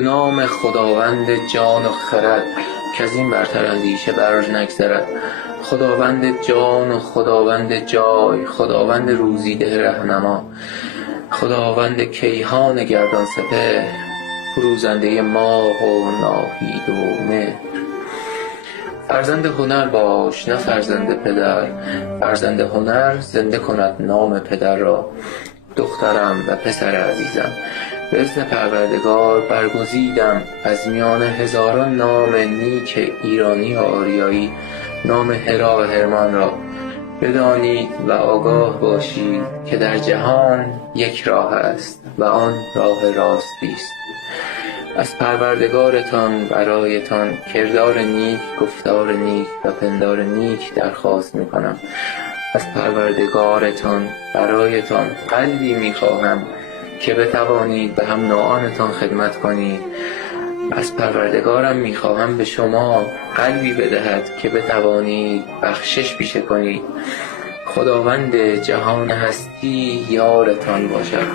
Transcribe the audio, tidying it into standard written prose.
نام خداوند جان و خرد، که از این برتر اندیشه بر نگذرد. خداوند جان و خداوند جای، خداوند روزیده رهنما، خداوند کیهان گردان سپهر، فروزنده ماه و ناهید و مهر. فرزند هنر باش نه فرزند پدر، فرزند هنر زنده کند نام پدر را. دخترم و پسر عزیزم، به اذن پروردگار برگزیدم از میان هزاران نام نیک ایرانی و آریایی نام هری و هرمان را. بدانید و آگاه باشید که در جهان یک راه است و آن راه راستی است. از پروردگارتان برایتان کردار نیک، گفتار نیک و پندار نیک درخواست می‌کنم. از پروردگارتان برایتان قلبی می‌خواهم که بتوانید به هم نوعانتان خدمت کنید. از پروردگارم می‌خواهم به شما قلبی بدهد که بتوانید بخشش پیشه کنید. خداوند جهان هستی یارتان باشد.